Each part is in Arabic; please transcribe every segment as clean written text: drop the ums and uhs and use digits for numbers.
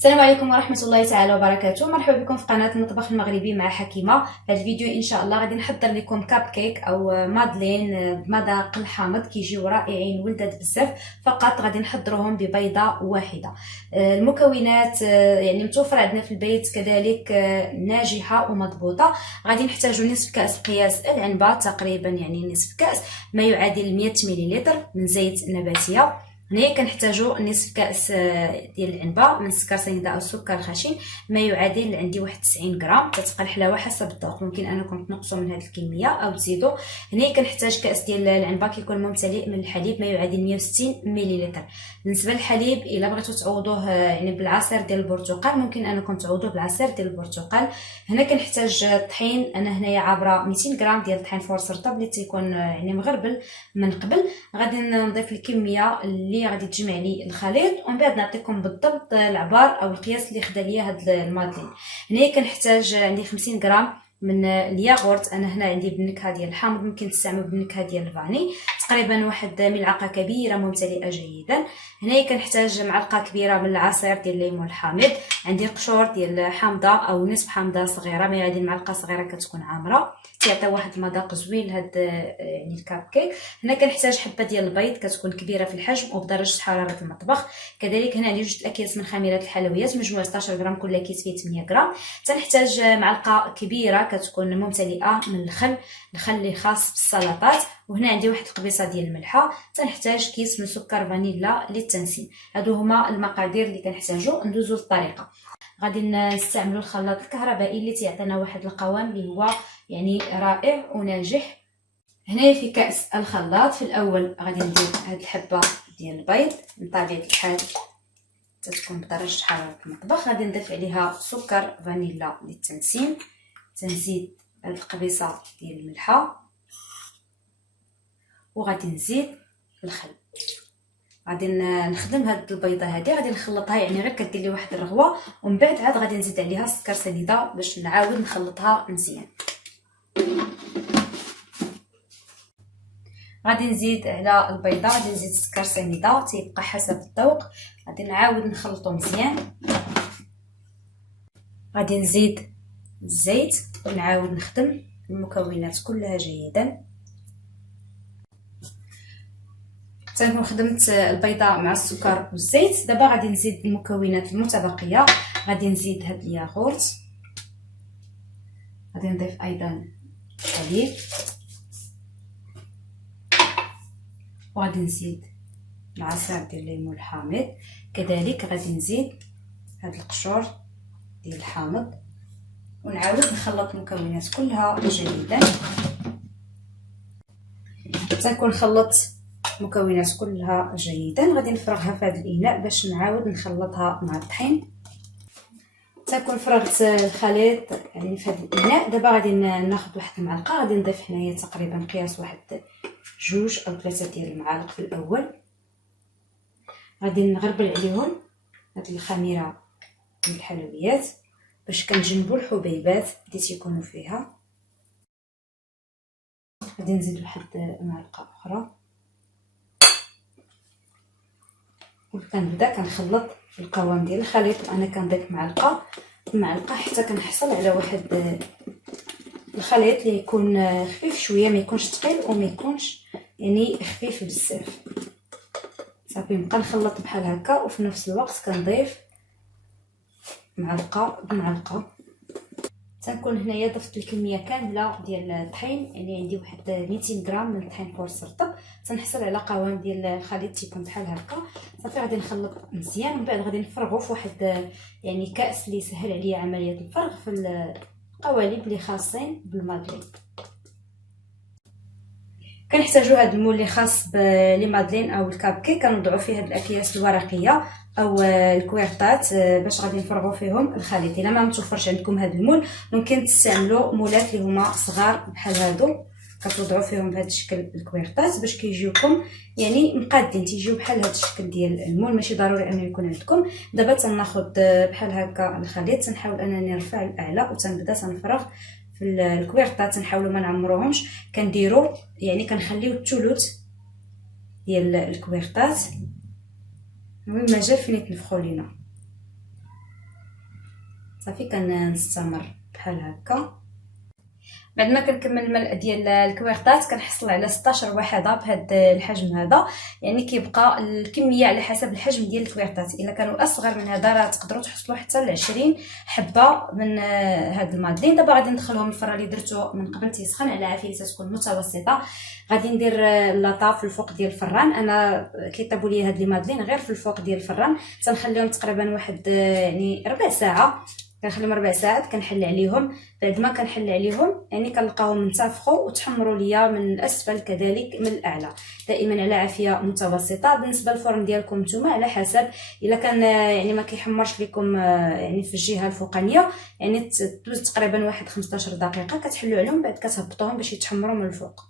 السلام عليكم ورحمه الله تعالى وبركاته. مرحبا بكم في قناه المطبخ المغربي مع حكيمه. في هذا الفيديو ان شاء الله غادي نحضر لكم كاب كيك او مادلين بمذاق الحامض، كيجيو رائعين ولذاذ بزاف. فقط غادي نحضروهم ببيضه واحده. المكونات يعني متوفره عندنا في البيت، كذلك ناجحه ومضبوطه. غادي نحتاجوا نصف كاس قياس العنبه، تقريبا يعني نصف كاس ما يعادل 100 ملل من زيت نباتيه. هنايا كنحتاجو نصف كاس ديال العنبه من السكر سنيده او السكر الخشن ما يعادل عندي 91 غرام. تتبقى الحلاوه حسب الذوق، ممكن انكم تنقصوا من هذه الكميه او تزيدوا. هنايا كنحتاج كاس ديال العنبه كيكون ممتلئ من الحليب ما يعادل 160 ملل. بالنسبه للحليب الا بغيتو تعوضوه يعني بالعصير ديال البرتقال، ممكن انكم تعوضوه بالعصير ديال البرتقال. هنا كنحتاج طحين، انا هنايا عابره 200 غرام ديال الطحين فورس رطب اللي تيكون يعني مغربل من قبل. غادي نضيف الكميه اللي غادي تجمع لي الخليط، ومن بعد نعطيكم بالضبط العبار او القياس اللي خدا ليا هاد المادلين. هنايا كنحتاج عندي 50 غرام من الياغورت، انا هنا عندي بالنكهه ديال الحامض، ممكن تستعملوا بالنكهه ديال الفاني. تقريبا واحد ملعقه كبيره ممتلئه جيدا. هنايا كنحتاج معلقه كبيره من العصير ديال الليمون الحامض. عندي قشور ديال حامضه او نصف حامضه صغيره ما يعادل معلقه صغيره كتكون عامره، تعطي واحد المذاق زوين لهاد يعني الكاب كيك. هنا كنحتاج حبه ديال البيض كتكون كبيره في الحجم وبدرجه حراره المطبخ. كذلك هنا عندي 2 اكياس من خميره الحلويات، مجموع 16 غرام، كل كيس فيه 8 غرام. تنحتاج معلقه كبيره كتكون ممتلئه من الخل اللي خاص بالسلطات. وهنا عندي واحد القبيصه ديال الملحه. تنحتاج كيس من سكر فانيلا للتنسيم. هادو هما المقادير اللي كنحتاجو. ندوزو للطريقه. غادي نستعملوا الخلاط الكهربائي اللي تيعطينا واحد القوام اللي هو يعني رائع وناجح. هنايا في كاس الخلاط في الاول غادي ندير هاد الحبه ديال البيض، من طبيعه الحال تتكون بدرجه حراره المطبخ. غادي نضيف عليها سكر فانيلا للتنسيم. تنزيد هاد القبيصه ديال الملحه، وغادي نزيد الخل. غادي نخدم هاد البيضه هادي، غادي نخلطها يعني غير كدير لي واحد الرغوه، ومن بعد عاد غادي نزيد عليها السكر سنيده باش نعاود نخلطها مزيان. غادي نزيد على البيضه، غادي نزيد السكر سنيده، تيبقى حسب الذوق. غادي نعاود نخلطو مزيان. غادي نزيد الزيت ونعاود نخدم المكونات كلها جيدا. تنكون خدمت البيضه مع السكر والزيت. دابا غادي نزيد المكونات المتبقيه. غادي نزيد هاد الياغورت، غادي نضيف ايضا الحليب، وغادي نزيد العصير ديال الليمون الحامض. كذلك غادي نزيد هاد القشور ديال الحامض، ونعاود نخلط المكونات كلها جيدا. تنكون خلطت المكونات كلها جيدا. غادي نفرغها في هذا الاناء باش نعاود نخلطها مع الطحين. تنكون فرغت الخليط يعني في هذا الاناء. دابا غادي ناخذ واحد المعلقه، غادي نضيف حنايا تقريبا قياس واحد 2 أو 3 ديال المعالق في الاول. غادي نغربل عليهم هاد الخميره من الحلويات باش كنجنبوا الحبيبات اللي تيكونوا فيها. غادي نزيد واحد معلقه اخرى، وكنبدا كنخلط القوام ديال الخليط. انا كنضيف معلقه حتى كنحصل على واحد الخليط اللي يكون خفيف شويه، ما يكونش ثقيل وما يكونش يعني خفيف بزاف. صافي نبقى نخلط بحال هكا، وفي نفس الوقت كنضيف معلقه بمعلقه. تنكون هنايا ضفت الكميه كامله ديال الطحين، يعني عندي واحد 200 غرام من الطحين فورس رطب. تنحصل على قوام ديال الخليط تيكون بحال هكا. صافي غادي نخلط مزيان، ومن بعد غادي نفرغو في واحد يعني كاس اللي يسهل عليا عمليه الفرغ في القوالب اللي خاصين بالمادلين. كنحتاجو هاد المول اللي خاص بلي مادلين او الكاب كيك. كنوضعو فيه هاد الاكياس الورقيه او الكويرطات باش غادي نفرغوا فيهم الخليط. الا ما متوفرش عندكم هاد المول، ممكن تستعملوا مولات اللي هما صغار بحال هادو، كتوضعوا فيهم بهذا الشكل الكويرطات باش كيجيوكم يعني مقادين، تيجيو بحال هذا الشكل ديال المول، ماشي ضروري انه يكون عندكم. دابا تناخذ بحال هكا الخليط، تنحاول انني نرفع الاعلى وتنبدا تنفرغ في الكويرطات. تنحاولوا ما نعمروهمش، كنديروا يعني كنخليو الثلث ديال الكويرطات المهم مجال فين يتنفخوا لينا. صافي كنستمر بحال هكا. بعد ما كنكمل الملء ديال الكويرطات كنحصل على 16 وحده بهذا الحجم هذا، يعني كيبقى الكميه على حسب الحجم ديال الكويرطات. الا كانوا اصغر من هذا راه تقدروا تحصلوا حتى ل 20 حبه من هاد المادلين. دابا غادي ندخلهم الفران اللي درتو من قبل تيسخن على عافيه تكون متوسطه. غادي ندير لاطا في الفوق ديال الفران. انا كيطيبوا لي هاد لي مادلين غير في الفوق ديال الفران، تنخليهم تقريبا واحد يعني ربع ساعه، كنخليهم ربع ساعات كنحل عليهم. بعد ما كنحل عليهم يعني كنلقاهم انتفخوا وتحمروا ليا من الاسفل كذلك من الاعلى. دائما على عافيه متوسطه. بالنسبه للفرن ديالكم نتوما على حسب، الا كان يعني ما كيحمرش لكم يعني في الجهه الفوقانيه يعني تدوز تقريبا واحد 15 دقيقه كتحلوا عليهم، بعد كتهبطوهم باش يتحمروا من الفوق.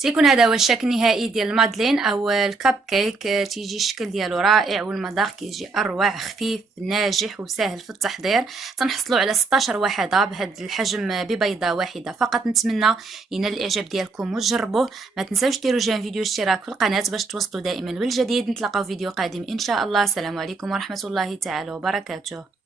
تيكون هذا هو الشكل النهائي ديال المادلين او الكب كيك. تيجي الشكل ديالو رائع والمذاق كيجي اروع، خفيف ناجح وسهل في التحضير. تنحصلوا على 16 وحده بهذا الحجم ببيضه واحده فقط. نتمنى ينال الاعجاب ديالكم وتجربوه. ما تنساوش ديروا جيم فيديو اشتراك في القناه باش توصلوا دائما بالجديد. نتلاقاو فيديو قادم ان شاء الله. السلام عليكم ورحمه الله تعالى وبركاته.